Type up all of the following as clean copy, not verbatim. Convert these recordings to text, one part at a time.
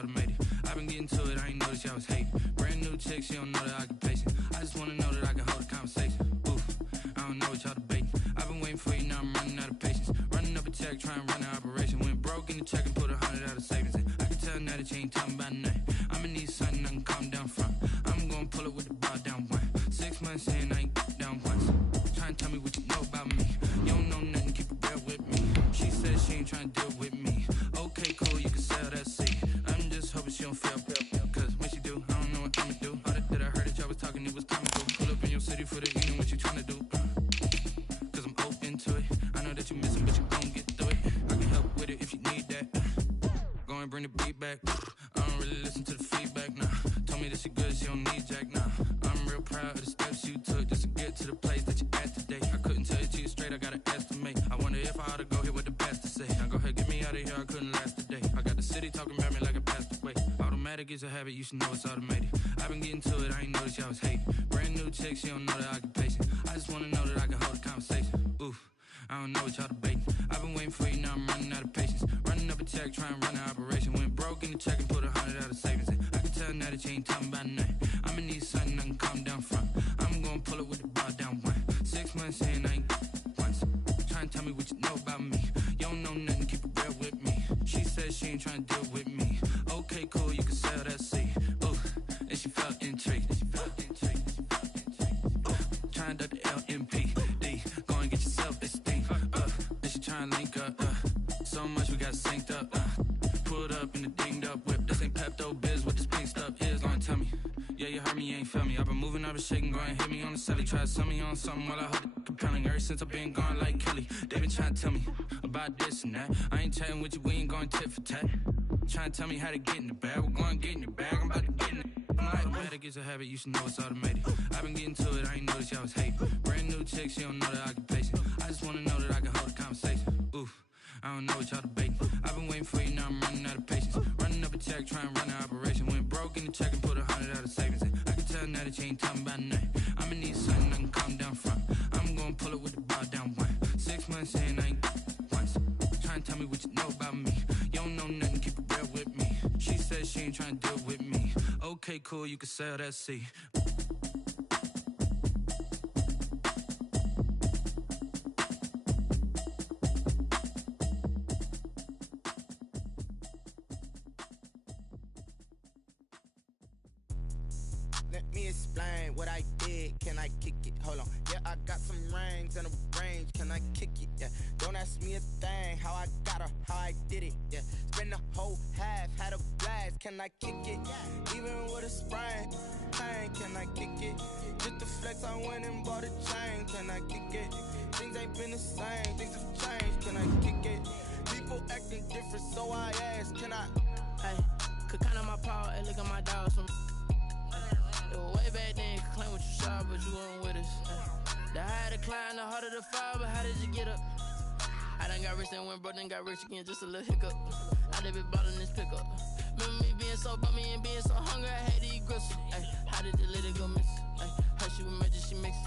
automated. I've been getting to it, I ain't noticed y'all was hating. Brand new chick, she don't know the occupation. I just wanna know that I can hold a conversation. Oof, I don't know what y'all debating. I've been waiting for you, now I'm running out of patience. Running up a check, trying to run an operation. Went broke in the check and put 100 out of savings in. I can tell now that you ain't talking about nothing. I'ma need something I can calm down from. I'm gonna pull it with the bar down one. 6 months in, I ain't down once. Trying to tell me what you know about me. You don't know nothing, keep it real with me. She said she ain't trying to deal with me. Okay, cool, you can sell that seat. I'm just hoping she don't feel. Cause when she do, I don't know what I'ma do. All that I heard that y'all was talking, it was comical. Pull up in your city for the evening, what you trying to do? Cause I'm open to it. I know that you missing, but you gon' get through it. I can help with it if you need that. Go and bring the beat back. I don't really listen to the feedback, nah. Told me that she good, she don't need jack, nah. I'm real proud of the steps you took just to get to the place that you at today. I couldn't tell it to you straight, I gotta estimate. I wonder if I ought to go here with the pastor say. Now go ahead, get me out of here, I couldn't last a day. I got the city talking about me like a passed away. Automatic is a habit, you should know it's automated. I've been getting to it, I ain't noticed y'all was hating. Brand new chick, she don't know the occupation. I just wanna know that I can hold a conversation. Oof, I don't know what y'all debating. I've been waiting for you, now I'm running out of patience. Running up a check, trying to run an operation. Went broke in the check and put 100 out of savings in. I can tell now that you ain't talking about nothing. I'ma need something I can calm down from. I'm gonna pull it with the bar down one. 6 months in, I ain't once. Trying to tell me what you know about me. You don't know nothing, keep it real with me. She said she ain't trying to deal with me. Okay, cool, you can sell that seat. Ooh, and she felt intrigued. Trying to duck the LMPD. Go and get your self-esteem. And she trying to link up. So much we got synced up. Pulled up in the dinged up whip. This ain't Pepto Biz, what this pink stuff is. Gonna tell me. Yeah, you heard me, you ain't feel me. I've been moving up and shaking, go and hit me on the celly. Try to sell me on something while I hold it compelling. Ever since I've been gone like Kelly, they been trying to tell me about this and that. I ain't chatting with you, we ain't going tit for tat. Trying to tell me how to get in the bag. We're going to get in the bag, I'm about to get in it. I'm like, automatic is a habit, you should know it's automated. I've been getting to it, I ain't noticed y'all was hating. Brand new chick, she don't know the occupation. I just wanna know that I can hold a conversation. Oof, I don't know what y'all debating. I've been waiting for you, now I'm running out of patience. Running up a check, trying to run an operation. Went broke in the check and put 100 out of savings in. I can tell now that you ain't talking about nothing. I'ma need something I can calm down from. I'm gonna pull it with the bar down one. 6 months in, I ain't once. Trying to tell me what you know about me. You don't know nothing, keep it real with me. She said she ain't trying to deal with me. Okay, cool, you can sell that seat. Let me explain what I did, can I kick it? Hold on, yeah, I got some rings and a range, can I kick it? Yeah, don't ask me a thing, how I got her, how I did it? Yeah, spend the whole half, had a blast, can I kick it? Even with a sprain, pain, can I kick it? Just the flex, I went and bought a chain, can I kick it? Things ain't been the same, things have changed, can I kick it? People acting different, so I ask, can I? Hey, could count on my power, hey, look at my dogs from. It was way back then, could claim what you saw, but you weren't with us. The higher the climb, the harder the fall, but how did you get up? I done got rich and went broke, then got rich again, just a little hiccup. I done been ballin' this pickup. Remember me being so bummy and being so hungry, I had to eat gristle. Ay, how did the lady go miss? Her she was magic, she mixed.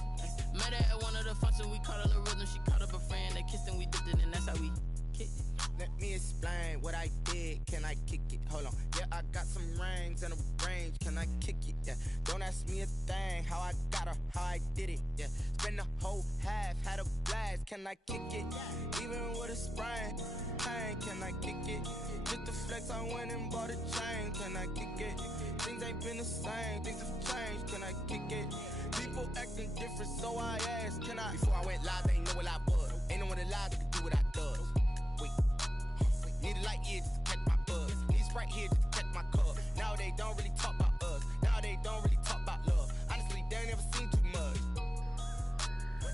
Met her at one of the functions, we caught a little rhythm, she caught up a friend, they kissed and we dipped it, and that's how we kicked it. Let me explain what I did, can I kick it? Hold on, yeah, I got some rings and a range, can I kick it? Yeah, don't ask me a thing, how I got her, how I did it? Yeah, spend the whole half, had a blast, can I kick it? Even with a sprain, pain, can I kick it? Just the flex, I went and bought a chain, can I kick it? Things ain't been the same, things have changed, can I kick it? People acting different, so I asked, can I? Before I went live, they ain't know what I was. Ain't no one alive that could do what I does. Need a light year just to catch my buzz. Need Sprite here just to catch my cup. Now they don't really talk about us. Now they don't really talk about love. Honestly, they ain't never seen too much.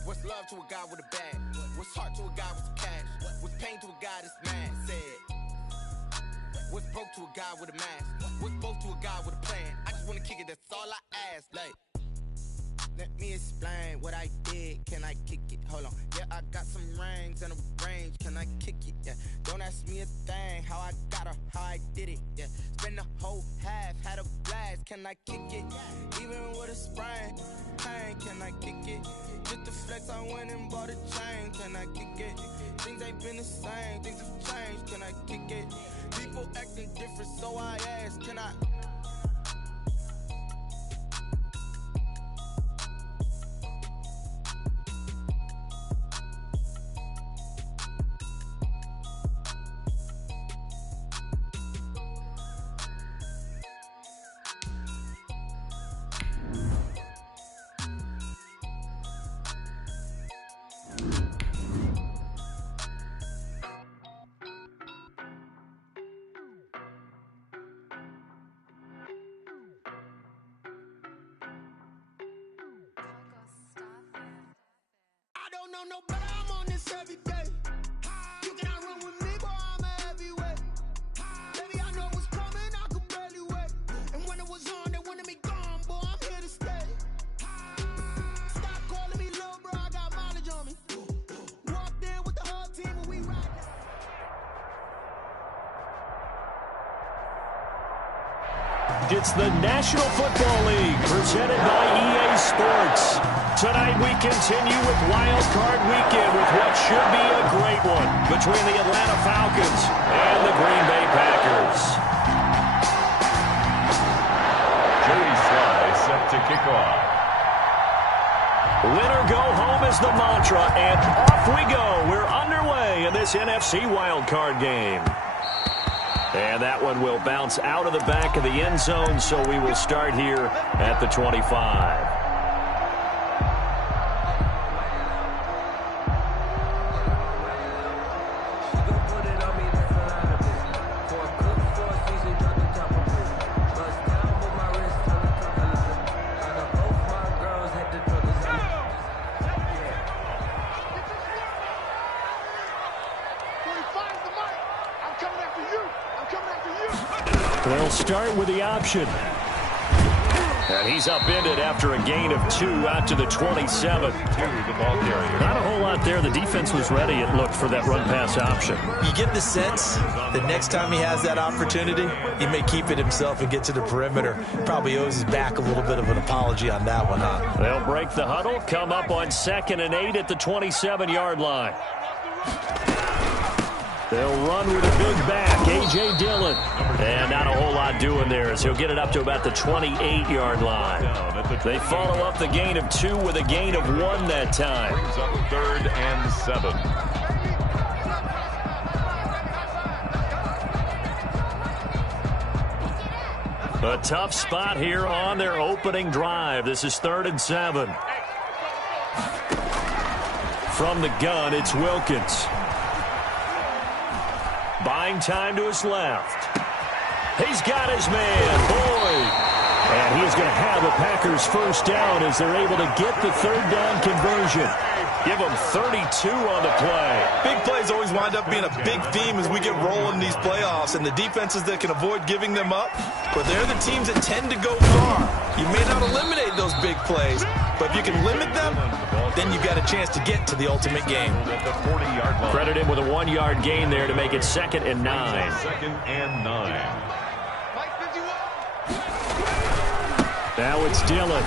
What's love to a guy with a bag? What's heart to a guy with some cash? What's pain to a guy that's mad? Said. What's broke to a guy with a mask? What's both to a guy with a plan? I just wanna kick it, that's all I ask. Like, let me explain what I did, can I kick it? Hold on, yeah, I got some rings and a range, can I kick it? Yeah, don't ask me a thing, how I got her, how I did it? Yeah, spend the whole half, had a blast, can I kick it? Even with a sprain, pain, can I kick it? Just to flex, I went and bought a chain. Can I kick it? Things ain't been the same, things have changed. Can I kick it? People acting different, so I ask, can I? No better, I'm on this every day. You cannot run with me, boy, I'm a heavyweight. Baby, I know what's coming, I could barely wait. And when it was on, they wanted me gone, boy, I'm here to stay. Stop calling me little bro, I got mileage on me. Walked in with the whole team and we ride this. It's the National Football League, presented by EA Sports. Tonight we continue with Wild Card Weekend with what should be a great one between the Atlanta Falcons and the Green Bay Packers. Joey Sly set to kick off. Win or go home is the mantra, and off we go. We're underway in this NFC Wild Card game. And that one will bounce out of the back of the end zone, so we will start here at the 25. They'll start with the option. And he's upended after a gain of 2 out to the 27. Not a whole lot there. The defense was ready, it looked, for that run-pass option. You get the sense that next time he has that opportunity, he may keep it himself and get to the perimeter. Probably owes his back a little bit of an apology on that one, huh? They'll break the huddle, come up on 2nd and 8 at the 27-yard line. They'll run with a big back, A.J. Dillon. And not a whole lot doing there as he'll get it up to about the 28-yard line. They follow up the gain of 2 with a gain of 1 that time. Brings up 3rd and 7. A tough spot here on their opening drive. This is 3rd and 7. From the gun, it's Wilkins. Buying time to his left. He's got his man, Boyd. And he's going to have the Packers first down as they're able to get the 3rd down conversion. Give them 32 on the play. Big plays always wind up being a big theme as we get rolling in these playoffs, and the defenses that can avoid giving them up, but they're the teams that tend to go far. You may not eliminate those big plays, but if you can limit them, then you've got a chance to get to the ultimate game. Credit him with a 1-yard gain there to make it 2nd and 9. 2nd and 9. Now it's Dillon.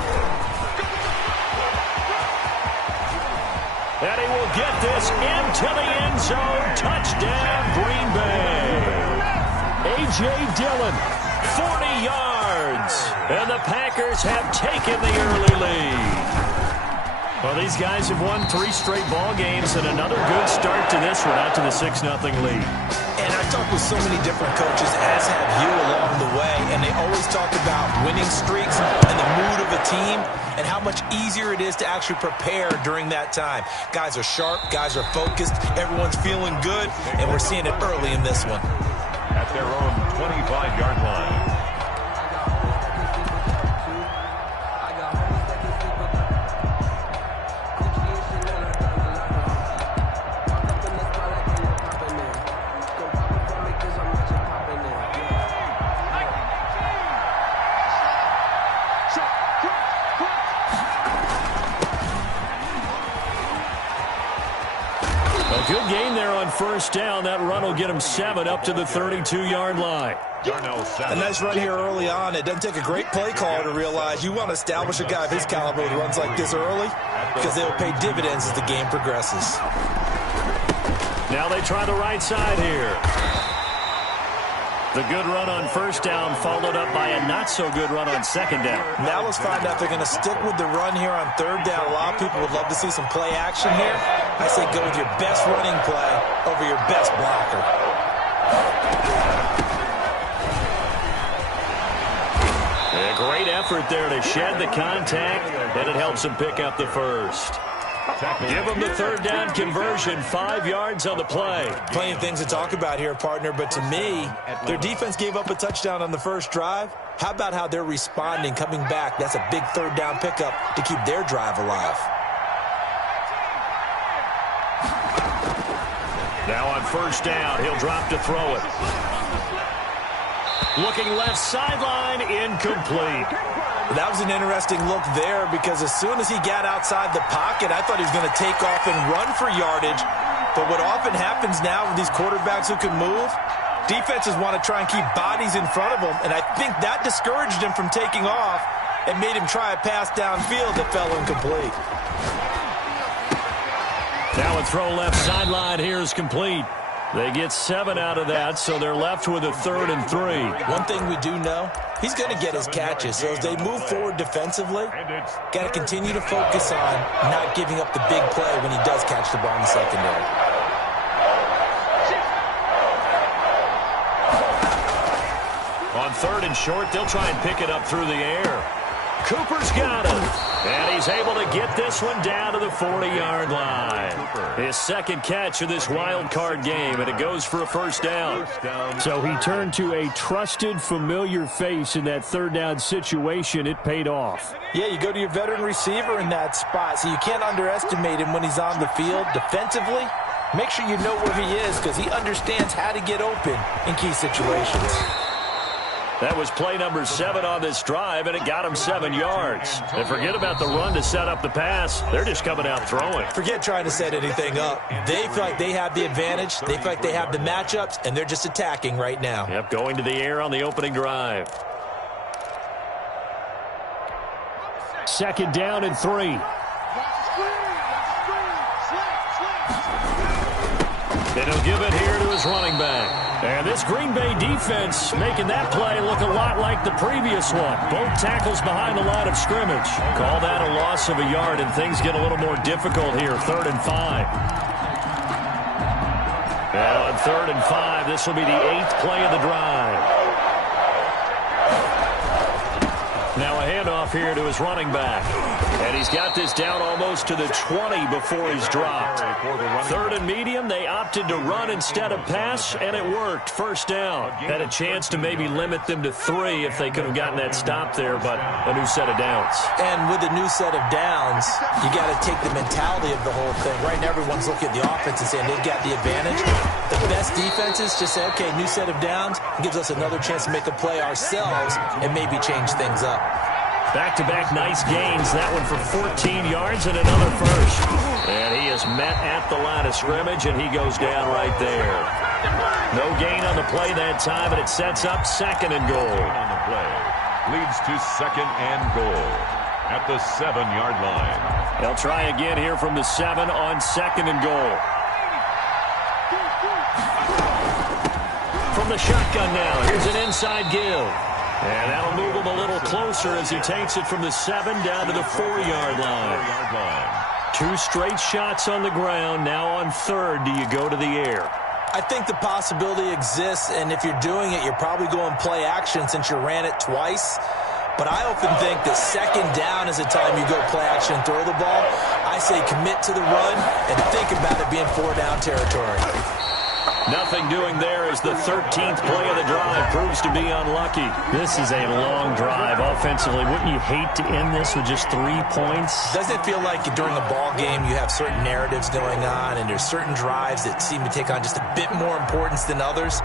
And he will get this into the end zone. Touchdown, Green Bay. A.J. Dillon, 40 yards. And the Packers have taken the early lead. Well, these guys have won 3 straight ball games and another good start to this one, out to the 6-0 lead. And I've talked with so many different coaches, as have you, along the way, and they always talk about winning streaks and the mood of a team and how much easier it is to actually prepare during that time. Guys are sharp, guys are focused, everyone's feeling good, and we're seeing it early in this one. At their own 25-yard line. A good gain there on first down. That run will get him 7 up to the 32-yard line. A nice run here early on. It doesn't take a great play caller to realize you want to establish a guy of his caliber with runs like this early because they will pay dividends as the game progresses. Now they try the right side here. The good run on first down followed up by a not-so-good run on second down. Now let's find out if they're going to stick with the run here on third down. A lot of people would love to see some play action here. I say go with your best running play over your best blocker. A great effort there to shed the contact, and it helps him pick up the first. Give them the third down conversion, 5 yards on the play. Plenty of things to talk about here, partner, but to me, their defense gave up a touchdown on the first drive. How about how they're responding, coming back? That's a big third down pickup to keep their drive alive. Now on first down, he'll drop to throw it. Looking left sideline, incomplete. That was an interesting look there because as soon as he got outside the pocket, I thought he was going to take off and run for yardage. But what often happens now with these quarterbacks who can move, defenses want to try and keep bodies in front of them, and I think that discouraged him from taking off and made him try a pass downfield that fell incomplete. Now a throw left sideline here is complete. They get 7 out of that, so they're left with a 3rd and 3. One thing we do know, he's going to get his catches. So as they move forward defensively, got to continue to focus on not giving up the big play when he does catch the ball in the secondary. On 3rd and short, they'll try and pick it up through the air. Cooper's got it. And he's able to get this one down to the 40-yard line. His second catch of this wild card game, and it goes for a first down. So he turned to a trusted, familiar face in that third down situation. It paid off. Yeah, you go to your veteran receiver in that spot, so you can't underestimate him when he's on the field defensively. Make sure you know where he is because he understands how to get open in key situations. That was play number 7 on this drive, and it got him 7 yards. And forget about the run to set up the pass. They're just coming out throwing. Forget trying to set anything up. They feel like they have the advantage. They feel like they have the matchups, and they're just attacking right now. Yep, going to the air on the opening drive. 2nd down and 3. And he'll give it here to his running back. And this Green Bay defense making that play look a lot like the previous one. Both tackles behind the line of scrimmage. Call that a loss of a yard, and things get a little more difficult here. 3rd and 5. And on 3rd and 5, this will be the 8th play of the drive. Now a handoff here to his running back. And he's got this down almost to the 20 before he's dropped. 3rd and medium, they opted to run instead of pass, and it worked. First down. Had a chance to maybe limit them to 3 if they could have gotten that stop there, but a new set of downs. And with a new set of downs, you got to take the mentality of the whole thing. Right now, everyone's looking at the offense and saying they've got the advantage. The best defenses just say, okay, new set of downs gives us another chance to make a play ourselves and maybe change things up. Back-to-back nice gains. That one for 14 yards and another first. And he is met at the line of scrimmage, and he goes down right there. No gain on the play that time, and it sets up 2nd and goal. On the play leads to 2nd and goal at the 7-yard line. They'll try again here from the 7 on 2nd and goal. From the shotgun now, here's an inside give. And that'll move him a little closer as he takes it from the 7 down to the 4-yard line. 2 straight shots on the ground. Now on 3rd, do you go to the air? I think the possibility exists, and if you're doing it, you're probably going play action since you ran it twice. But I often think that 2nd down is the time you go play action and throw the ball. I say commit to the run and think about it being 4-down territory. Nothing doing there as the 13th play of the drive proves to be unlucky. This is a long drive offensively. Wouldn't you hate to end this with just 3 points? Doesn't it feel like during a ball game you have certain narratives going on and there's certain drives that seem to take on just a bit more importance than others?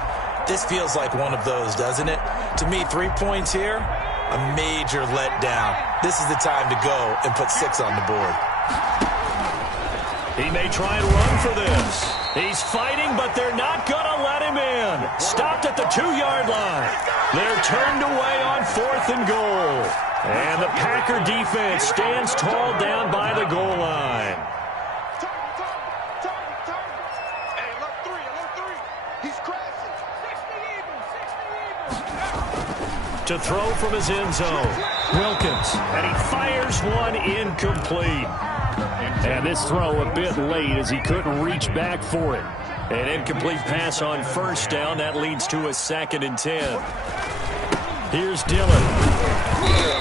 This feels like one of those, doesn't it? To me, 3 points here, a major letdown. This is the time to go and put 6 on the board. He may try and run for this. He's fighting, but they're not going to let him in. Stopped at the 2-yard line. They're turned away on 4th and goal. And the Packer defense stands tall down by the goal line. To throw from his end zone, Wilkins, and he fires one incomplete. And this throw a bit late as he couldn't reach back for it. An incomplete pass on 1st down. That leads to a 2nd and 10. Here's Dillon.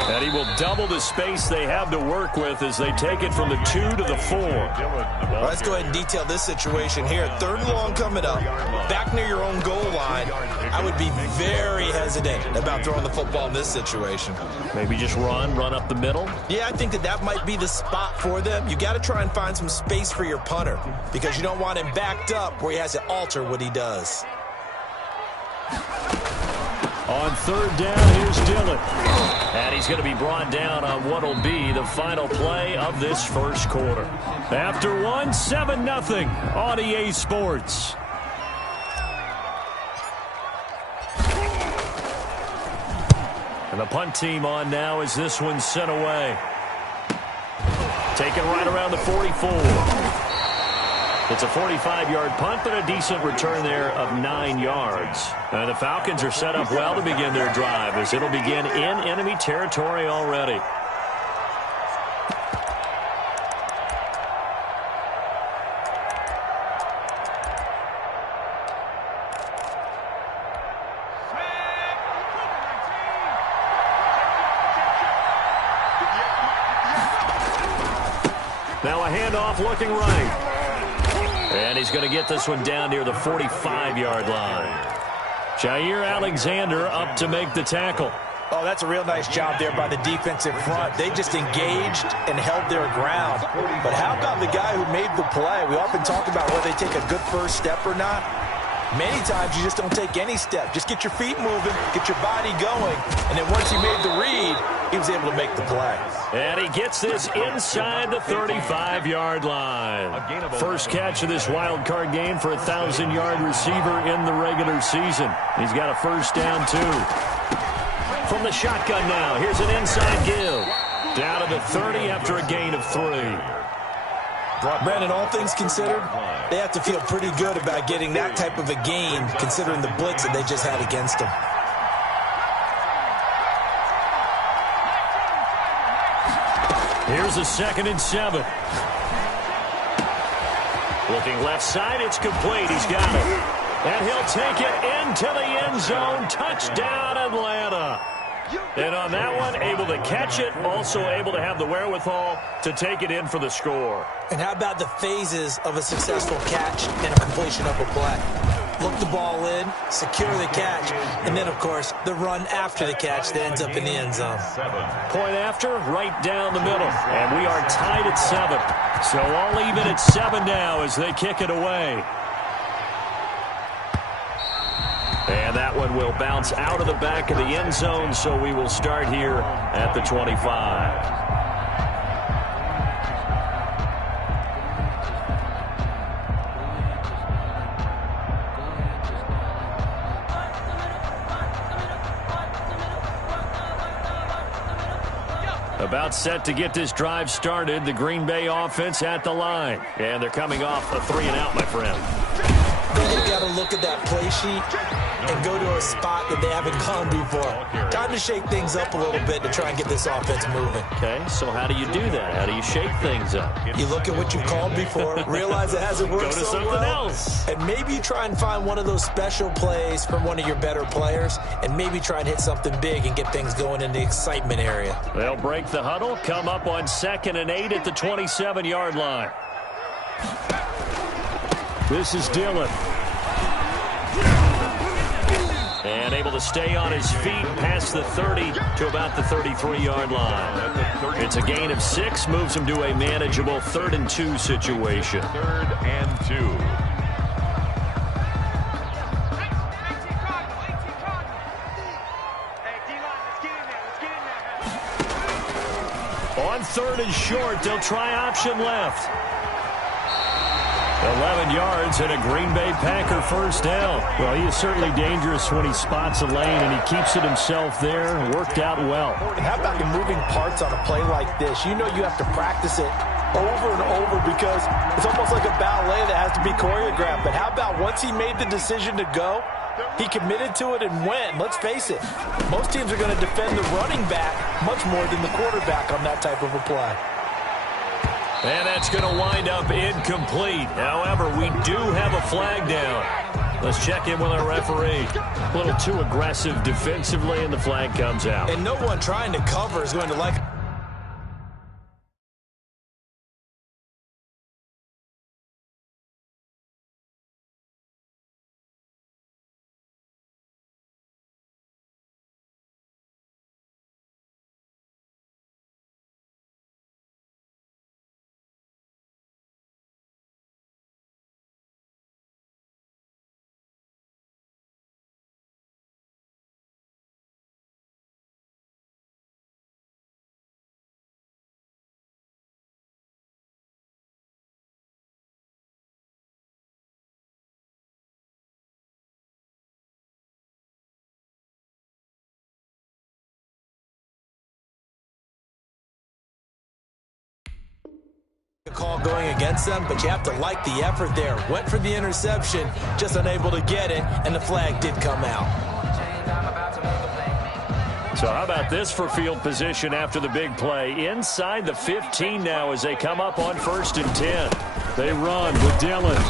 And he will double the space they have to work with as they take it from the 2 to the 4. Well, let's go ahead and detail this situation here. 3rd and long coming up. Back near your own goal line. I would be very hesitant about throwing the football in this situation. Maybe just run up the middle? Yeah, I think that might be the spot for them. You got to try and find some space for your punter because you don't want him backed up where he has to alter what he does. On 3rd down, here's Dillon. And he's going to be brought down on what will be the final play of this 1st quarter. After 1, 7-0 on EA Sports. And the punt team on now as this one's sent away. Taken right around the 44. It's a 45-yard punt, but a decent return there of 9 yards. And the Falcons are set up well to begin their drive as it'll begin in enemy territory already. Now a handoff looking right. And he's going to get this one down near the 45-yard line. Jair Alexander up to make the tackle. Oh, that's a real nice job there by the defensive front. They just engaged and held their ground. But how about the guy who made the play? We often talk about whether they take a good first step or not. Many times you just don't take any step. Just get your feet moving, get your body going, and then once he made the read, he was able to make the play. And he gets this inside the 35-yard line. First catch of this wild card game for a 1,000-yard receiver in the regular season. He's got a 1st down, too. From the shotgun now, here's an inside give. Down to the 30 after a gain of 3. Brandon, all things considered, they have to feel pretty good about getting that type of a gain considering the blitz that they just had against them. Here's a 2nd and 7. Looking left side, it's complete. He's got it. And he'll take it into the end zone. Touchdown, Atlanta. And on that one, able to catch it, also able to have the wherewithal to take it in for the score. And how about the phases of a successful catch and a completion of a play? Look the ball in, secure the catch, and then, of course, the run after the catch that ends up in the end zone. Point after, right down the middle. And we are tied at 7. So all even at 7 now as they kick it away. And that one will bounce out of the back of the end zone, so we will start here at the 25. About set to get this drive started, the Green Bay offense at the line. And they're coming off a 3-and-out, my friend. They've got to look at that play sheet and go to a spot that they haven't gone before. Time to shake things up a little bit to try and get this offense moving. Okay, so how do you do that? How do you shake things up? You look at what you've called before, realize it hasn't worked so so well, else. And maybe you try and find one of those special plays from one of your better players, and maybe try and hit something big and get things going in the excitement area. They'll break the huddle, come up on 2nd and 8 at the 27-yard line. This is Dillon. And able to stay on his feet past the 30 to about the 33-yard line. It's a gain of 6, moves him to a manageable 3rd and 2 situation. 3rd and 2. On 3rd and short, they'll try option left. 11 yards and a Green Bay Packer first down. Well, he is certainly dangerous when he spots a lane, and he keeps it himself there. Worked out well. And how about the moving parts on a play like this? You know you have to practice it over and over because it's almost like a ballet that has to be choreographed. But how about once he made the decision to go, he committed to it and went. Let's face it, most teams are going to defend the running back much more than the quarterback on that type of a play. And that's going to wind up incomplete. However, we do have a flag down. Let's check in with our referee. A little too aggressive defensively, and the flag comes out. And no one trying to cover is going to like... call going against them, but you have to like the effort there. Went for the interception, just unable to get it, and the flag did come out. So how about this for field position after the big play? Inside the 15 now as they come up on 1st and 10. They run with Dillon.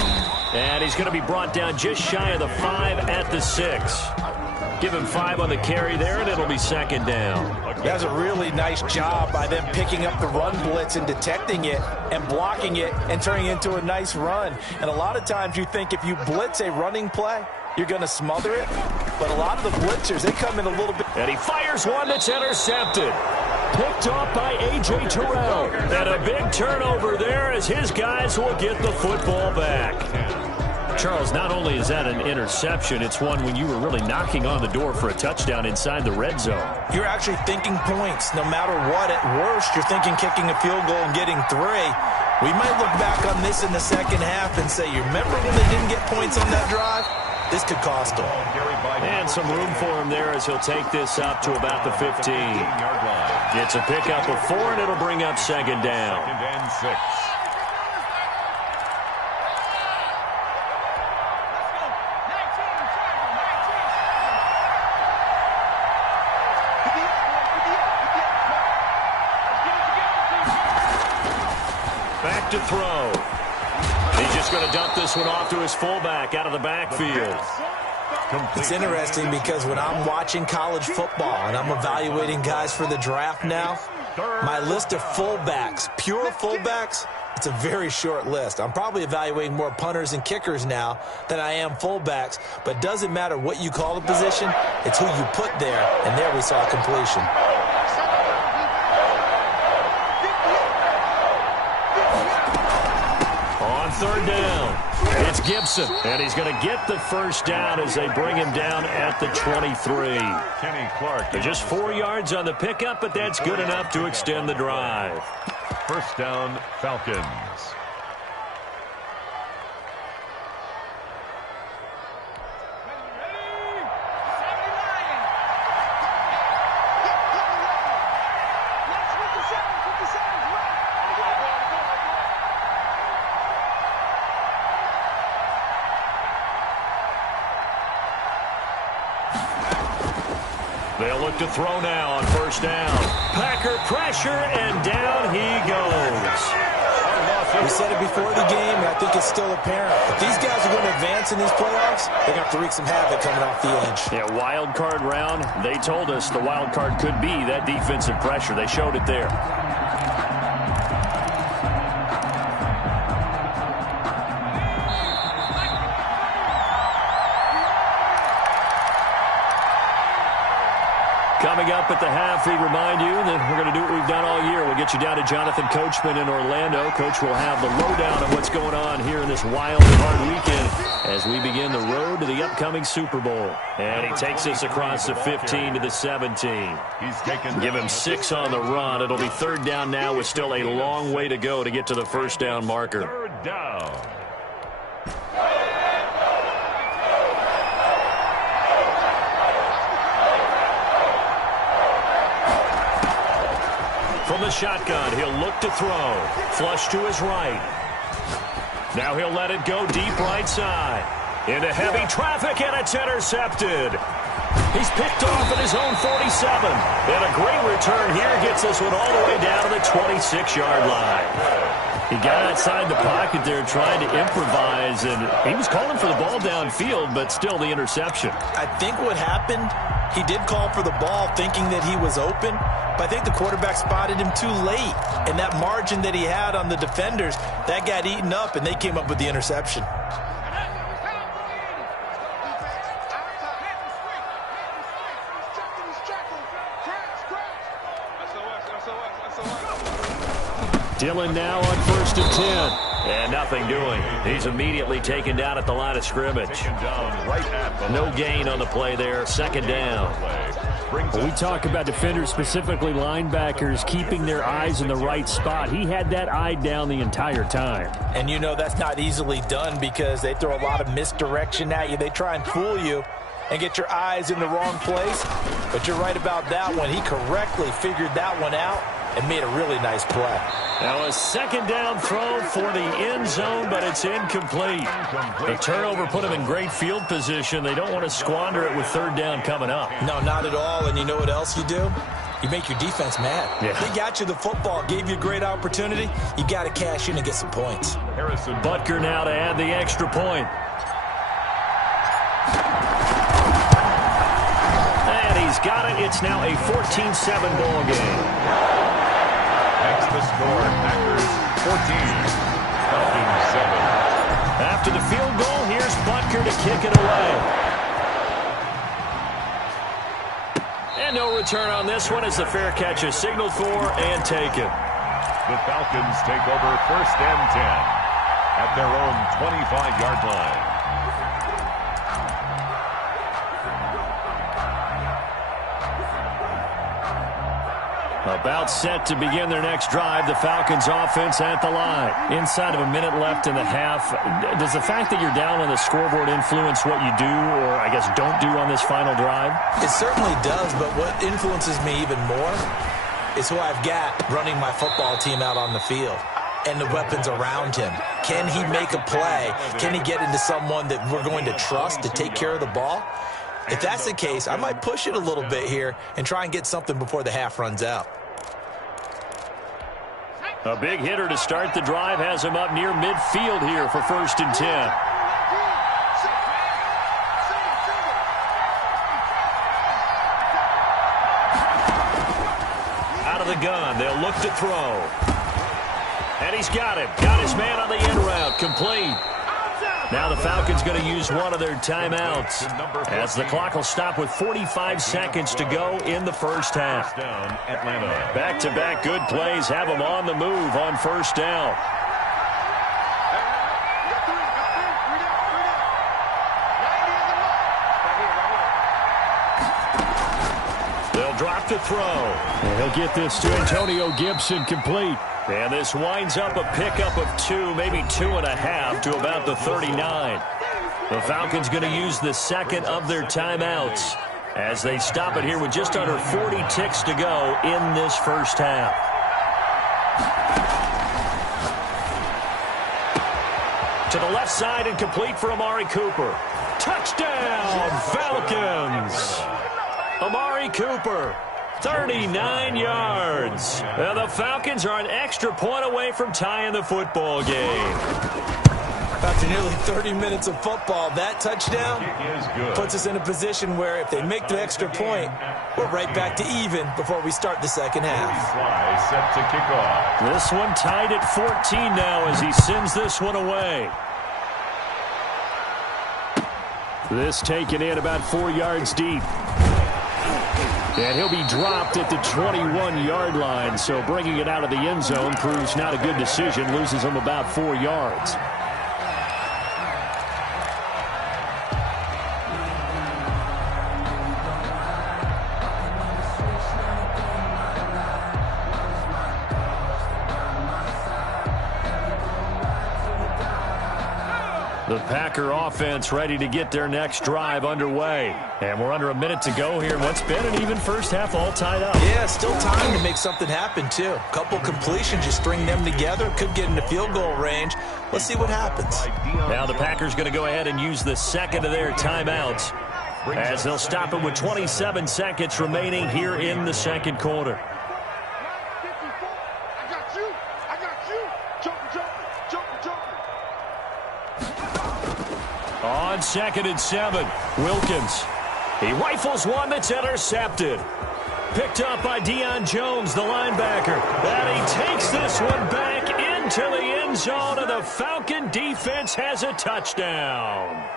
And he's going to be brought down just shy of the 5 at the 6. Give him 5 on the carry there, and it'll be 2nd down. That's a really nice job by them picking up the run blitz and detecting it and blocking it and turning it into a nice run. And a lot of times you think if you blitz a running play, you're going to smother it. But a lot of the blitzers, they come in a little bit. And he fires one that's intercepted. Picked off by A.J. Terrell. And a big turnover there as his guys will get the football back. Charles, not only is that an interception, it's one when you were really knocking on the door for a touchdown inside the red zone. You're actually thinking points. No matter what, at worst, you're thinking kicking a field goal and getting 3. We might look back on this in the second half and say, you remember when they didn't get points on that drive? This could cost them. And some room for him there as he'll take this up to about the 15. It's a pickup of 4, and it'll bring up 2nd down. 2nd and 6. Back to throw. He's just going to dump this one off to his fullback out of the backfield. It's interesting because when I'm watching college football and I'm evaluating guys for the draft now, my list of fullbacks, pure fullbacks, it's a very short list. I'm probably evaluating more punters and kickers now than I am fullbacks, but it doesn't matter what you call the position, it's who you put there, and there we saw completion. On 3rd down, it's Gibson, and he's going to get the first down as they bring him down at the 23. Kenny Clark. They're just 4 yards on the pickup, but that's good enough to extend the drive. 1st down, Falcons. They'll look to throw now on 1st down. Packer pressure, and down he goes. We said it before the game, and I think it's still apparent. If these guys are going to advance in these playoffs, they're going to have to wreak some havoc coming off the edge. Yeah, wild card round. They told us the wild card could be that defensive pressure. They showed it there. Coming up at the half, we remind you that we're going to do what we've done all year. We'll get you down to Jonathan Coachman in Orlando. Coach will have the lowdown on what's going on here in this wild and hard weekend as we begin the road to the upcoming Super Bowl. And he takes us across the 15 to the 17. Give him 6 on the run. It'll be third down now with still a long way to go to get to the first down marker. Third down. From the shotgun, he'll look to throw. Flush to his right. Now he'll let it go deep right side. Into heavy traffic, and it's intercepted. He's picked off at his own 47. And a great return here gets this one all the way down to the 26-yard line. He got outside the pocket there trying to improvise, and he was calling for the ball downfield, but still the interception. I think what happened, he did call for the ball thinking that he was open, but I think the quarterback spotted him too late. And that margin that he had on the defenders, that got eaten up, and they came up with the interception. Dillon now on 1st and 10. And nothing doing. He's immediately taken down at the line of scrimmage. No gain on the play there. Second down. When we talk about defenders, specifically linebackers, keeping their eyes in the right spot. He had that eye down the entire time. And you know that's not easily done because they throw a lot of misdirection at you. They try and fool you and get your eyes in the wrong place. But you're right about that one. He correctly figured that one out and made a really nice play. Now a second down throw for the end zone, but it's incomplete. The turnover put him in great field position. They don't want to squander it with third down coming up. No, not at all. And you know what else you do? You make your defense mad. Yeah. They got you the football, gave you a great opportunity. You got to cash in and get some points. Butker now to add the extra point. And he's got it. It's now a 14-7 ball game. Makes the score. Packers 14. Falcons 7. After the field goal, here's Butker to kick it away. And no return on this one as the fair catch is signaled for and taken. The Falcons take over 1st and 10 at their own 25-yard line. About set to begin their next drive, the Falcons offense at the line. Inside of a minute left in the half, does the fact that you're down on the scoreboard influence what you do or, I guess, don't do on this final drive? It certainly does, but what influences me even more is who I've got running my football team out on the field and the weapons around him. Can he make a play? Can he get into someone that we're going to trust to take care of the ball? If that's the case, I might push it a little bit here and try and get something before the half runs out. A big hitter to start the drive has him up near midfield here for 1st and 10. Out of the gun, they'll look to throw. And he's got it. Got his man on the end route. Complete. Now the Falcons going to use one of their timeouts as the clock will stop with 45 seconds to go in the first half. Back-to-back good plays have them on the move on 1st down. They'll drop to throw. And he'll get this to Antonio Gibson complete. And this winds up a pickup of 2, maybe 2.5 to about the 39. The Falcons going to use the second of their timeouts as they stop it here with just under 40 ticks to go in this first half. To the left side and complete for Amari Cooper. Touchdown, Falcons! Amari Cooper. 39 yards. And the Falcons are an extra point away from tying the football game. After nearly 30 minutes of football, that touchdown puts us in a position where if they make the extra point, we're right back to even before we start the second half. Set to kick off. This one tied at 14 now as he sends this one away. This taken in about 4 yards deep. And he'll be dropped at the 21-yard line. So bringing it out of the end zone proves not a good decision. Loses him about 4 yards. The Packer offense ready to get their next drive underway. And we're under a minute to go here in what's been an even first half, all tied up. Yeah, still time to make something happen, too. A couple completions, you string them together, could get into field goal range. Let's see what happens. Now the Packers going to go ahead and use the second of their timeouts, as they'll stop it with 27 seconds remaining here in the second quarter. On 2nd and 7, Wilkins. He rifles one that's intercepted. Picked up by Deion Jones, the linebacker. And he takes this one back into the end zone, and the Falcon defense has a touchdown.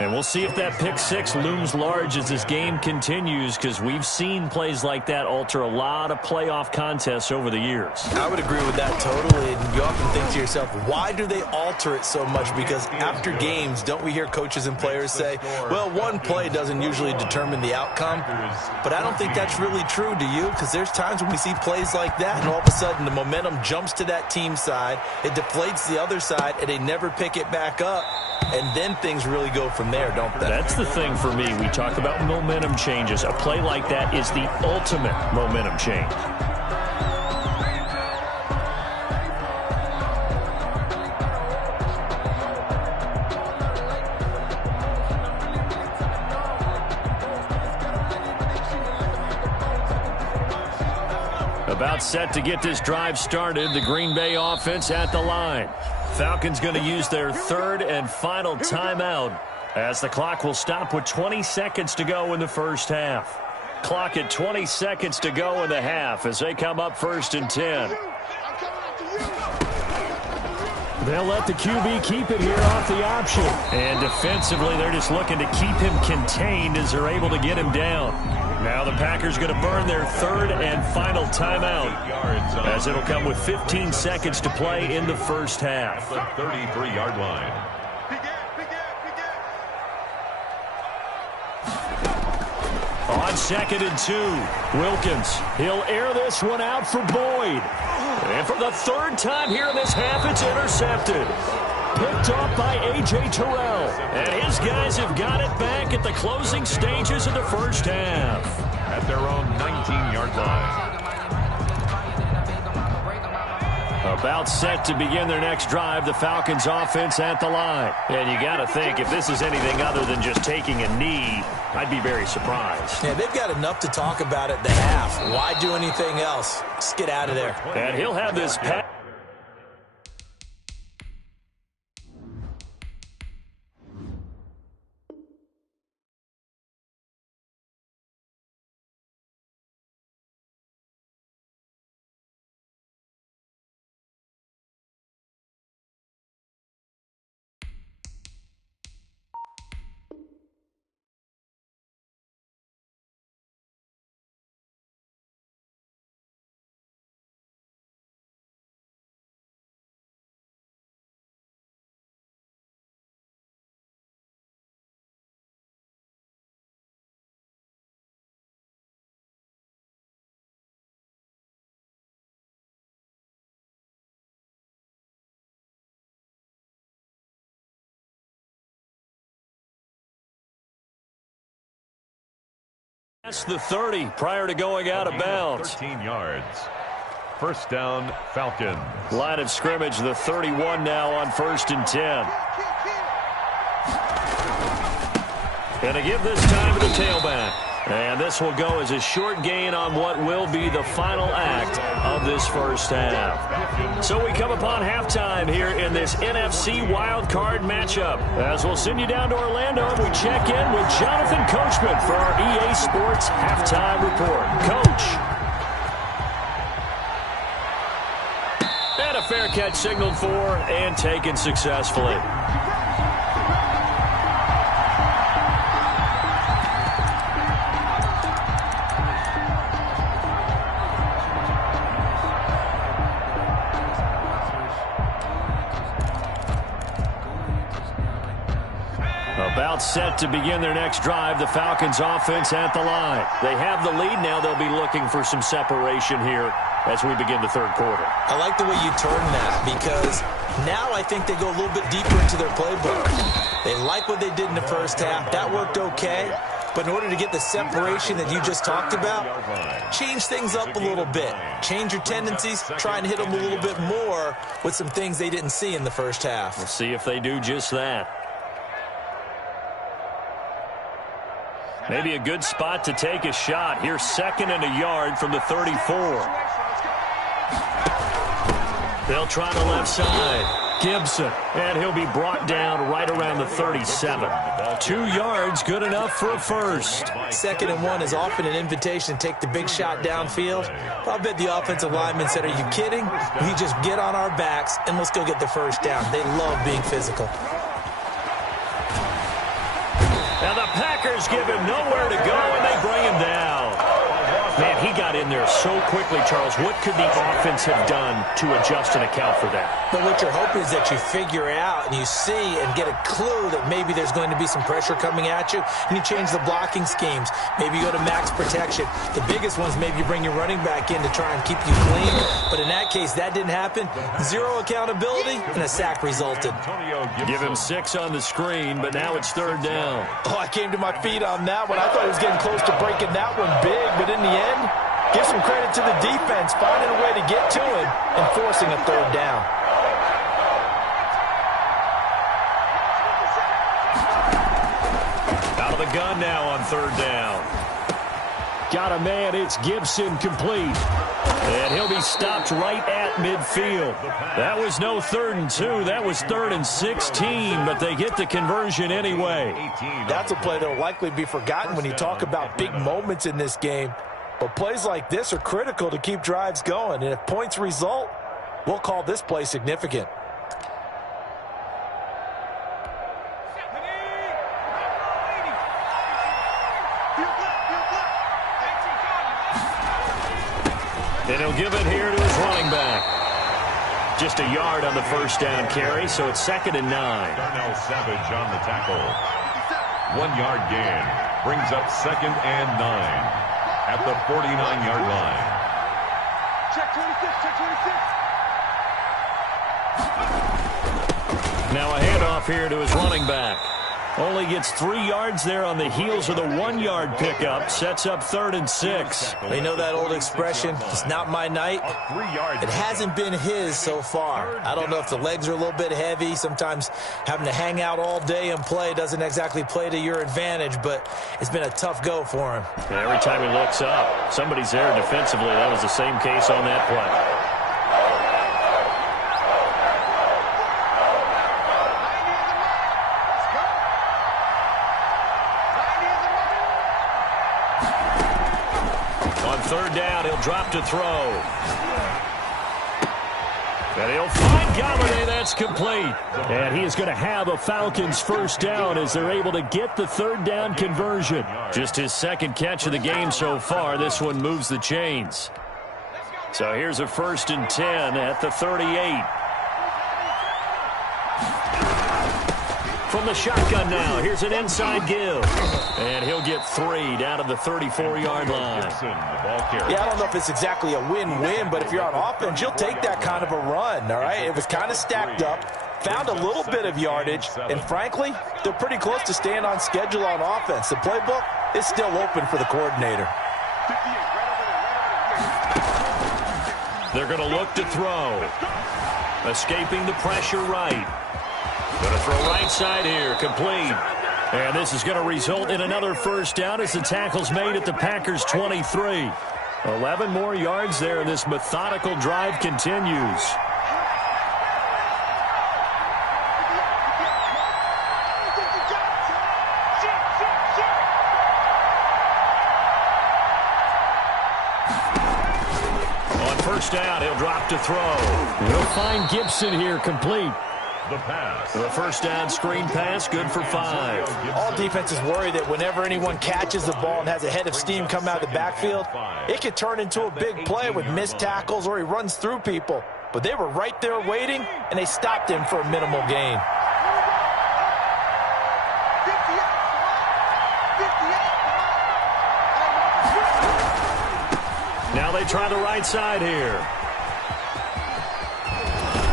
And we'll see if that pick six looms large as this game continues, because we've seen plays like that alter a lot of playoff contests over the years. I would agree with that totally. And you often think to yourself, why do they alter it so much? Because after games, don't we hear coaches and players say, well, one play doesn't usually determine the outcome. But I don't think that's really true, do you? Because there's times when we see plays like that, and all of a sudden the momentum jumps to that team side, it deflates the other side, and they never pick it back up. And then things really go from there, don't they? That's the thing for me. We talk about momentum changes. A play like that is the ultimate momentum change. About set to get this drive started. The Green Bay offense at the line. Falcons going to use their third and final timeout as the clock will stop with 20 seconds to go in the first half. Clock at 20 seconds to go in the half as they come up 1st and 10. They'll let the QB keep it here off the option. And defensively, they're just looking to keep him contained as they're able to get him down. Now the Packers going to burn their third and final timeout as it'll come with 15 seconds to play in the first half. The 33-yard line. On 2nd and 2, Wilkins. He'll air this one out for Boyd. And for the third time here in this half, it's intercepted. Picked off by A.J. Terrell. And his guys have got it back at the closing stages of the first half. At their own 19-yard line. About set to begin their next drive, the Falcons offense at the line. And you got to think, if this is anything other than just taking a knee, I'd be very surprised. Yeah, they've got enough to talk about at the half. Why do anything else? Just get out of there. And he'll have this pass. That's the 30 prior to going out of bounds. 13 yards. First down, Falcons. Line of scrimmage, the 31 now on 1st and 10. And to give this time to the tailback. And this will go as a short gain on what will be the final act of this first half. So we come upon halftime here in this NFC wildcard matchup. As we'll send you down to Orlando, we check in with Jonathan Coachman for our EA Sports Halftime Report. Coach. And a fair catch signaled for and taken successfully. About set to begin their next drive. The Falcons offense at the line. They have the lead now. They'll be looking for some separation here as we begin the third quarter. I like the way you turn that, because now I think they go a little bit deeper into their playbook. They like what they did in the first half. That worked okay. But in order to get the separation that you just talked about, change things up a little bit. Change your tendencies. Try and hit them a little bit more with some things they didn't see in the first half. We'll see if they do just that. Maybe a good spot to take a shot. Here's 2nd and a yard from the 34. They'll try the left side. Gibson, and he'll be brought down right around the 37. 2 yards, good enough for a first. 2nd and 1 is often an invitation to take the big shot downfield. I bet the offensive lineman said, "Are you kidding? We just get on our backs and let's go get the first down." They love being physical. Now the Packers give him nowhere to go, and they bring him down. Man, he got in there so quickly, Charles. What could the offense have done to adjust and account for that? But what you're hoping is that you figure out and you see and get a clue that maybe there's going to be some pressure coming at you, and you change the blocking schemes. Maybe you go to max protection. The biggest ones, maybe you bring your running back in to try and keep you clean. But in that case, that didn't happen. 0 accountability, and a sack resulted. Give him 6 on the screen, but now it's 3rd down. Oh, I came to my feet on that one. I thought he was getting close to breaking that one big, but in the end, give some credit to the defense, finding a way to get to him and forcing a 3rd down. Out of the gun now on 3rd down. Got a man, it's Gibson, complete. And he'll be stopped right at midfield. That was no 3rd and 2. That was 3rd and 16, but they get the conversion anyway. That's a play that will likely be forgotten when you talk about big moments in this game. But plays like this are critical to keep drives going. And if points result, we'll call this play significant. And he'll give it here to his running back. Just a yard on the first down carry, so it's 2nd and 9. Darnell Savage on the tackle. 1 yard gain brings up 2nd and 9 at the 49-yard line. Check 26, check 26. Now a handoff here to his running back. Only gets 3 yards there on the heels of the 1-yard pickup. Sets up 3rd and 6. You know that old expression, it's not my night. It hasn't been his so far. I don't know if the legs are a little bit heavy. Sometimes having to hang out all day and play doesn't exactly play to your advantage, but it's been a tough go for him. And every time he looks up, somebody's there defensively. That was the same case on that play. Third down, he'll drop to throw. And he'll find Galladay. That's complete. And he is going to have a Falcons first down as they're able to get the 3rd down conversion. Just his 2nd catch of the game so far. This one moves the chains. So here's a 1st and 10 at the 38. From the shotgun now, here's an inside give. And he'll get 3 down to the 34-yard line. Yeah, I don't know if it's exactly a win-win, but if you're on offense, you'll take that kind of a run, all right? It was kind of stacked up, found a little bit of yardage, and frankly, they're pretty close to staying on schedule on offense. The playbook is still open for the coordinator. They're going to look to throw. Escaping the pressure right. Going to throw right side here, complete. And this is going to result in another first down as the tackle's made at the Packers' 23. 11 more yards there, and this methodical drive continues. On first down, he'll drop to throw. He'll find Gibson here, complete. The pass. The first down screen pass, good for 5. All defenses worry that whenever anyone catches the ball and has a head of steam come out of the backfield, it could turn into a big play with missed tackles or he runs through people. But they were right there waiting, and they stopped him for a minimal gain. Now they try the right side here.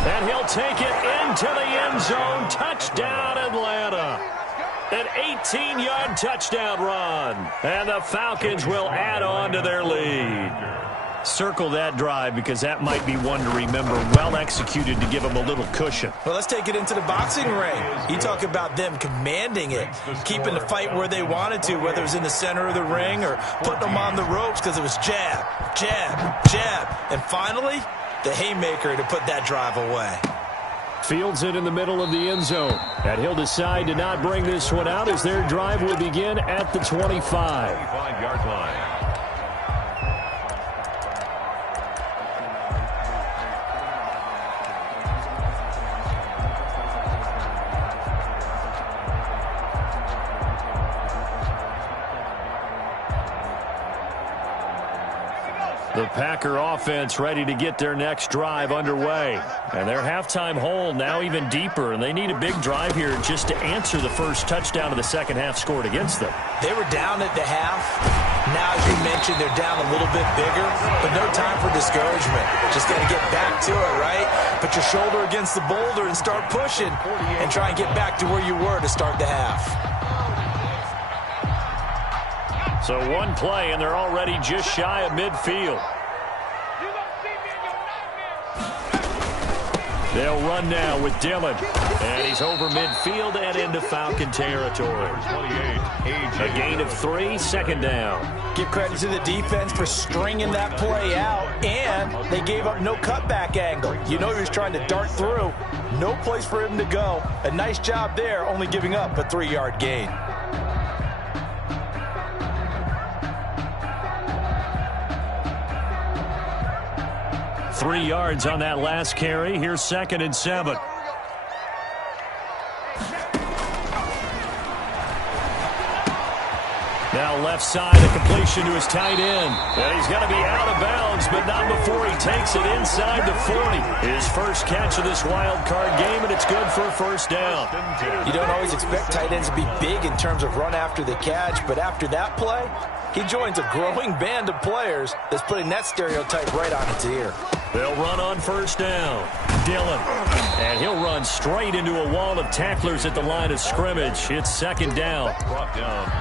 And he'll take it into the end zone. Touchdown, Atlanta. An 18-yard touchdown run. And the Falcons will add on to their lead. Circle that drive because that might be one to remember. Well executed to give them a little cushion. Well, let's take it into the boxing ring. You talk about them commanding it, keeping the fight where they wanted to, whether it was in the center of the ring or putting them on the ropes because it was jab, jab, jab. And finally, the haymaker to put that drive away. Fields it in the middle of the end zone. And he'll decide to not bring this one out as their drive will begin at the 25. 25-yard line. The Packer offense ready to get their next drive underway. And their halftime hole now even deeper, and they need a big drive here just to answer the first touchdown of the second half scored against them. They were down at the half. Now, as you mentioned, they're down a little bit bigger, but no time for discouragement. Just got to get back to it, right? Put your shoulder against the boulder and start pushing and try and get back to where you were to start the half. So one play, and they're already just shy of midfield. They'll run now with Dillon. And he's over midfield and into Falcon territory. 28, A gain of 3, second down. Give credit to the defense for stringing that play out, and they gave up no cutback angle. You know he was trying to dart through. No place for him to go. A nice job there, only giving up a 3-yard gain. Three yards on that last carry. Here's 2nd and 7. Now left side, a completion to his tight end. And he's going to be out of bounds, but not before he takes it inside the 40. His first catch of this wild card game, and it's good for a first down. You don't always expect tight ends to be big in terms of run after the catch, but after that play, he joins a growing band of players that's putting that stereotype right on its ear. They'll run on first down. Dillon. And he'll run straight into a wall of tacklers at the line of scrimmage. It's 2nd down.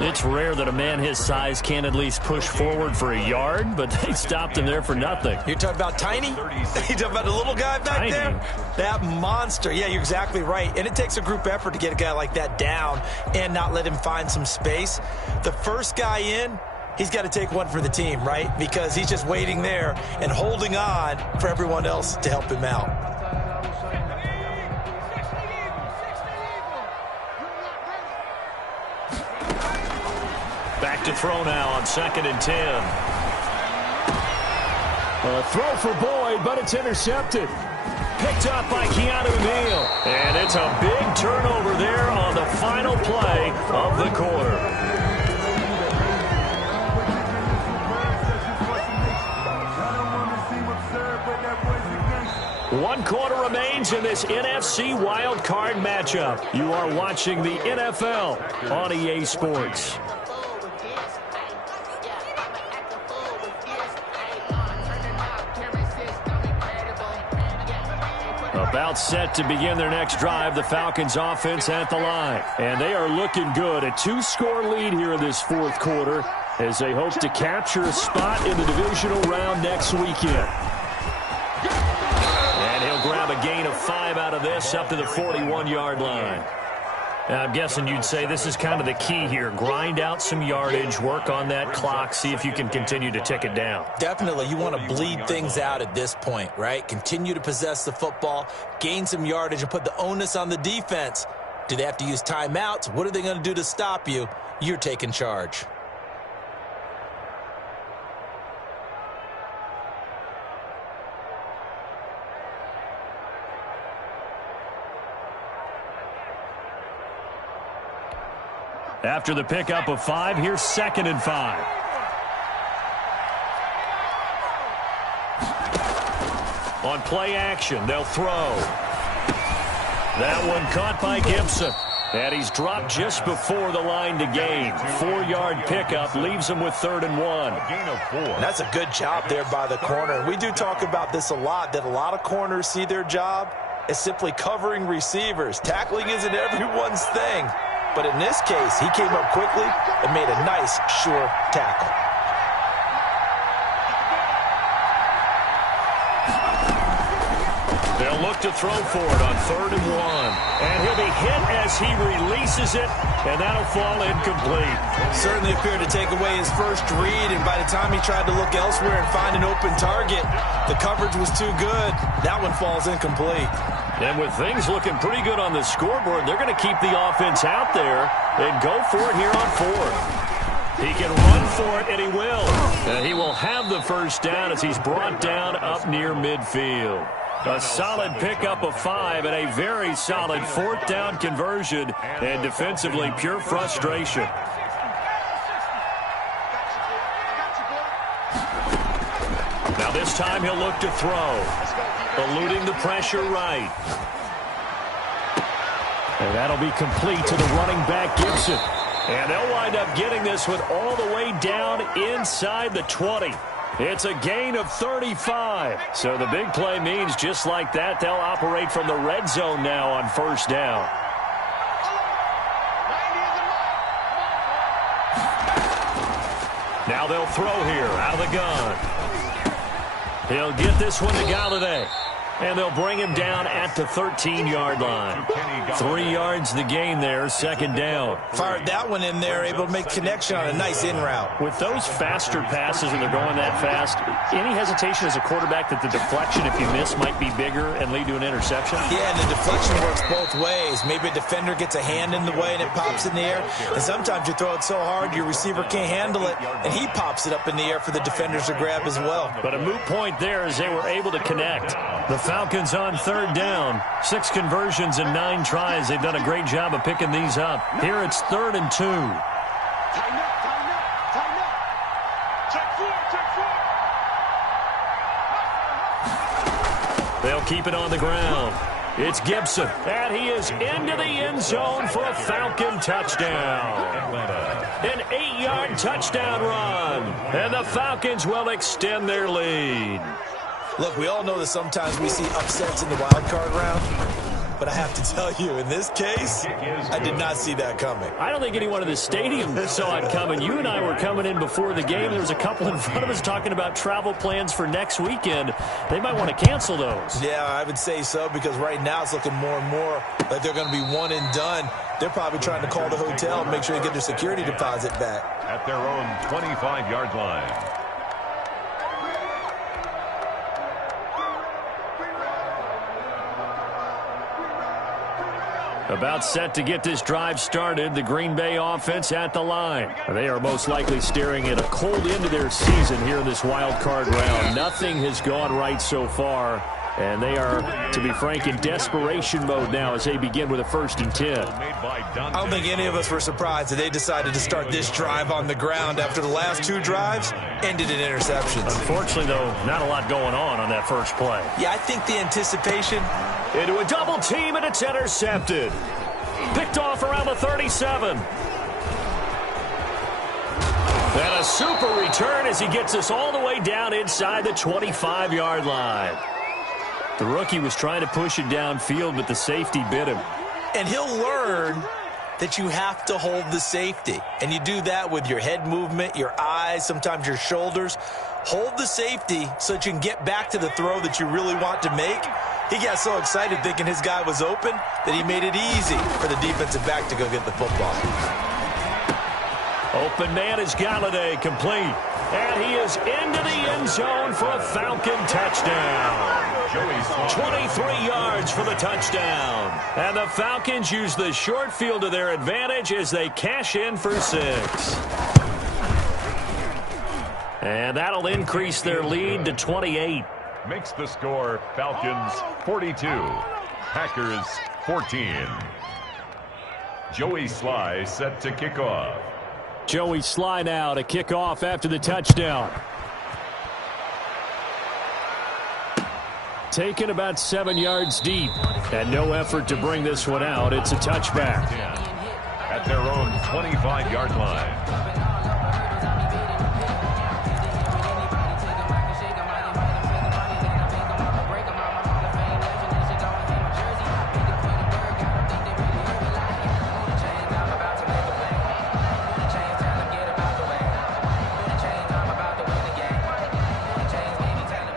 It's rare that a man his size can at least push forward for a yard, but they stopped him there for nothing. You're talking about tiny? You're talking about the little guy back there? That monster. Yeah, you're exactly right. And it takes a group effort to get a guy like that down and not let him find some space. The first guy in, he's got to take one for the team, right? Because he's just waiting there and holding on for everyone else to help him out. Back to throw now on 2nd and 10. A throw for Boyd, but it's intercepted. Picked up by Keanu Neal. And it's a big turnover there on the final play of the quarter. One quarter remains in this NFC Wild Card matchup. You are watching the NFL on EA Sports. About set to begin their next drive, the Falcons offense at the line. And they are looking good. A 2-score lead here in this fourth quarter as they hope to capture a spot in the divisional round next weekend. And he'll grab a gain of 5 out of this up to the 41-yard line. Now, I'm guessing you'd say this is kind of the key here. Grind out some yardage, work on that clock, see if you can continue to tick it down. Definitely. You want to bleed things out at this point, right? Continue to possess the football, gain some yardage, and put the onus on the defense. Do they have to use timeouts? What are they going to do to stop you? You're taking charge. After the pickup of 5, here's 2nd and 5. On play action, they'll throw. That one caught by Gibson. And he's dropped just before the line to gain. 4-yard pickup leaves him with 3rd and 1. A gain of 4. And that's a good job there by the corner. We do talk about this a lot, that a lot of corners see their job as simply covering receivers. Tackling isn't everyone's thing. But in this case, he came up quickly and made a nice, sure tackle. They'll look to throw for it on 3rd and 1. And he'll be hit as he releases it, and that'll fall incomplete. Certainly appeared to take away his first read, and by the time he tried to look elsewhere and find an open target, the coverage was too good. That one falls incomplete. And with things looking pretty good on the scoreboard, they're going to keep the offense out there and go for it here on 4th. He can run for it, and he will. He will have the first down as he's brought down up near midfield. A solid pickup of 5 and a very solid 4th down conversion, and defensively pure frustration. Now this time he'll look to throw, eluding the pressure right. And that'll be complete to the running back Gibson. And they'll wind up getting this with all the way down inside the 20. It's a gain of 35. So the big play means just like that, they'll operate from the red zone now on 1st down. Now they'll throw here out of the gun. He'll get this one to Galladay. And they'll bring him down at the 13-yard line. 3 yards the gain there, 2nd down. Fired that one in there, able to make connection on a nice in route. With those faster passes when they're going that fast, any hesitation as a quarterback that the deflection, if you miss, might be bigger and lead to an interception? Yeah, and the deflection works both ways. Maybe a defender gets a hand in the way and it pops in the air. And sometimes you throw it so hard your receiver can't handle it, and he pops it up in the air for the defenders to grab as well. But a moot point there as they were able to connect. The Falcons on 3rd down. 6 conversions and 9 tries. They've done a great job of picking these up. Here it's 3rd and 2. Tighten up. Check 4. They'll keep it on the ground. It's Gibson, and he is into the end zone for a Falcon touchdown. An 8-yard touchdown run, and the Falcons will extend their lead. Look, we all know that sometimes we see upsets in the wild card round, but I have to tell you, in this case, I did not see that coming. I don't think anyone in the stadium saw it coming. You and I were coming in before the game. There was a couple in front of us talking about travel plans for next weekend. They might want to cancel those. Yeah, I would say so, because right now it's looking more and more like they're going to be one and done. They're probably trying to call the hotel and make sure they get their security deposit back. At their own 25-yard line. About set to get this drive started, the Green Bay offense at the line. They are most likely staring at a cold end to their season here in this wild card round. Nothing has gone right so far, and they are, to be frank, in desperation mode now as they begin with a 1st and 10. I don't think any of us were surprised that they decided to start this drive on the ground after the last 2 drives ended in interceptions. Unfortunately, though, not a lot going on that first play. Yeah, I think the anticipation... Into a double team, and it's intercepted. Picked off around the 37. And a super return as he gets us all the way down inside the 25-yard line. The rookie was trying to push it downfield, but the safety bit him. And he'll learn that you have to hold the safety. And you do that with your head movement, your eyes, sometimes your shoulders. Hold the safety so that you can get back to the throw that you really want to make. He got so excited thinking his guy was open that he made it easy for the defensive back to go get the football. Open man is Galladay, complete. And he is into the end zone for a Falcon touchdown. 23 yards for the touchdown. And the Falcons use the short field to their advantage as they cash in for 6. And that'll increase their lead to 28. Makes the score Falcons 42, Packers 14. Joey Sly set to kick off. Joey Sly now to kick off after the touchdown. Taken about 7 yards deep. And no effort to bring this one out. It's a touchback. At their own 25-yard line.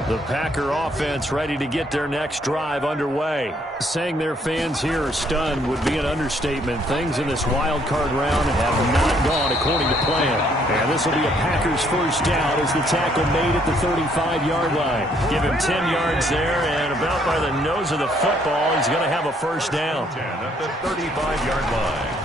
The Packer offense ready to get their next drive underway. Saying their fans here are stunned would be an understatement. Things in this wild card round have not gone according to plan. And this will be a Packers first down as the tackle made at the 35-yard line. Give him 10 yards there, and about by the nose of the football, he's going to have a first down. 10 at the 35-yard line.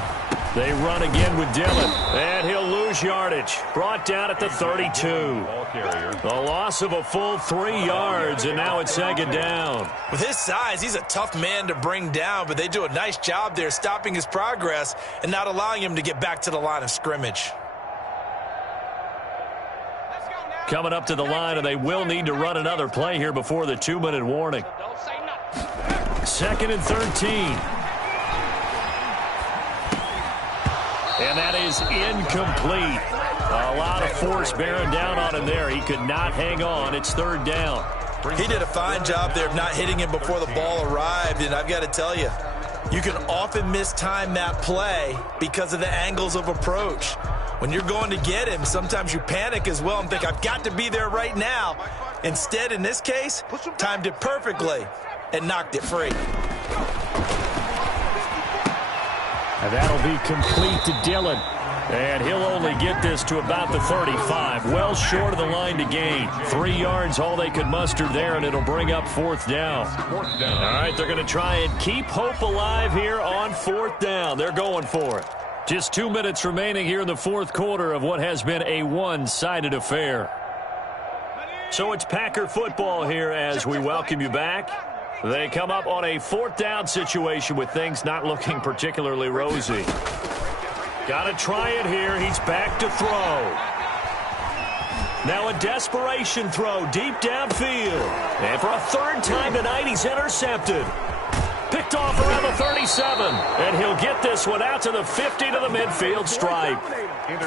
They run again with Dillon, and he'll lose yardage. Brought down at the 32. The loss of a full 3 yards, and now it's second down. With his size, he's a tough man to bring down, but they do a nice job there stopping his progress and not allowing him to get back to the line of scrimmage. Coming up to the line, and they will need to run another play here before the 2-minute warning. 2nd and 13. And that is incomplete. A lot of force bearing down on him there. He could not hang on. It's 3rd down. He did a fine job there of not hitting him before the ball arrived, and I've got to tell you, you can often mistime that play because of the angles of approach. When you're going to get him, sometimes you panic as well and think, I've got to be there right now. Instead, in this case, timed it perfectly and knocked it free. And that'll be complete to Dillon. And he'll only get this to about the 35. Well short of the line to gain. 3 yards, all they could muster there, and it'll bring up 4th down. All right, they're going to try and keep hope alive here on 4th down. They're going for it. Just 2 minutes remaining here in the 4th quarter of what has been a one-sided affair. So it's Packer football here as we welcome you back. They come up on a 4th down situation with things not looking particularly rosy. Got to try it here. He's back to throw. Now a desperation throw deep downfield. And for a 3rd time tonight, he's intercepted. Picked off around the 37. And he'll get this one out to the 50 to the midfield stripe.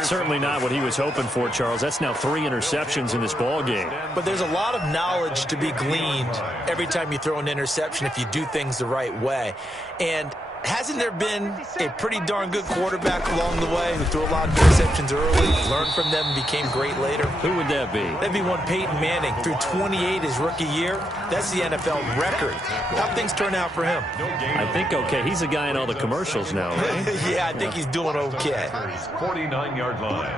Certainly not what he was hoping for, Charles. That's now 3 interceptions in this ball game. But there's a lot of knowledge to be gleaned every time you throw an interception if you do things the right way. And hasn't there been a pretty darn good quarterback along the way who threw a lot of interceptions early, learned from them, and became great later? Who would that be? That'd be one Peyton Manning. Threw 28 his rookie year. That's the NFL record. How'd things turn out for him? I think okay. He's a guy in all the commercials now, right? Yeah, I think he's doing okay. 49-yard line.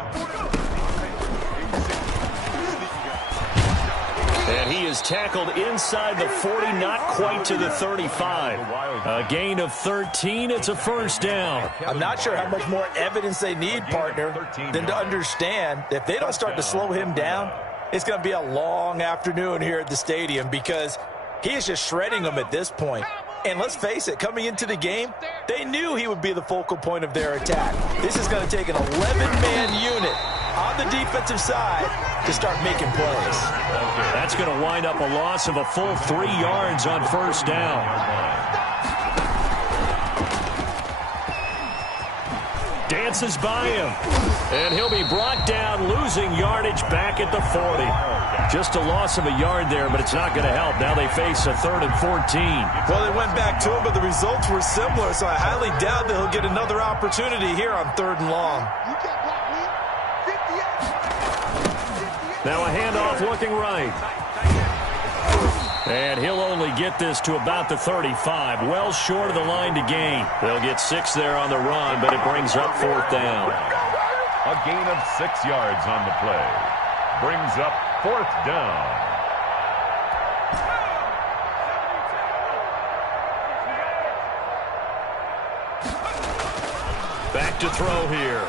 And he is tackled inside the 40, not quite to the 35. A gain of 13. It's a first down. I'm not sure how much more evidence they need, partner, than to understand that if they don't start to slow him down, it's going to be a long afternoon here at the stadium because he is just shredding them at this point. And let's face it, coming into the game, they knew he would be the focal point of their attack. This is going to take an 11-man unit on the defensive side to start making plays. That's going to wind up a loss of a full 3 yards on first down. Dances by him. And he'll be brought down, losing yardage back at the 40. Just a loss of a yard there, but it's not going to help. Now they face a 3rd and 14. Well, they went back to him, but the results were similar, so I highly doubt that he'll get another opportunity here on 3rd and long. Now a handoff looking right. And he'll only get this to about the 35. Well short of the line to gain. They'll get 6 there on the run, but it brings up 4th down. A gain of 6 yards on the play. Brings up 4th down. Back to throw here.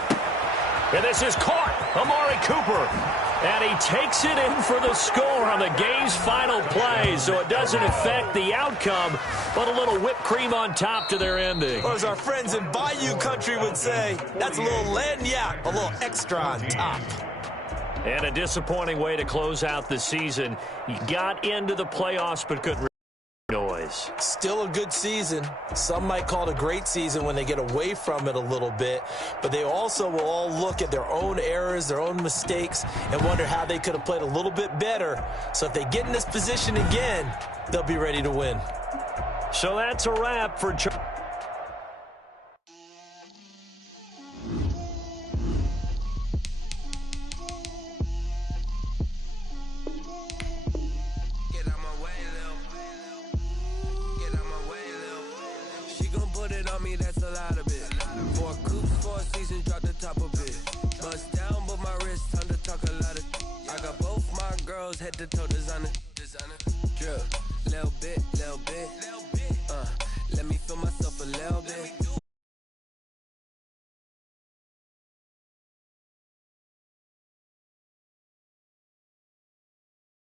And this is caught. Amari Cooper. And he takes it in for the score on the game's final play. So it doesn't affect the outcome, but a little whipped cream on top to their ending. Or as our friends in Bayou Country would say, that's a little lagniappe, a little extra on top. And a disappointing way to close out the season. He got into the playoffs but couldn't noise. Still a good season. Some might call it a great season when they get away from it a little bit, but they also will all look at their own errors, their own mistakes, and wonder how they could have played a little bit better. So if they get in this position again, they'll be ready to win. So that's a wrap for That's a lot of it. 4 coops, 4 seasons, drop the top of it. Bust down, but my wrist, time to talk a lot of. I got both my girls head to toe designer. Drip, little bit, little bit.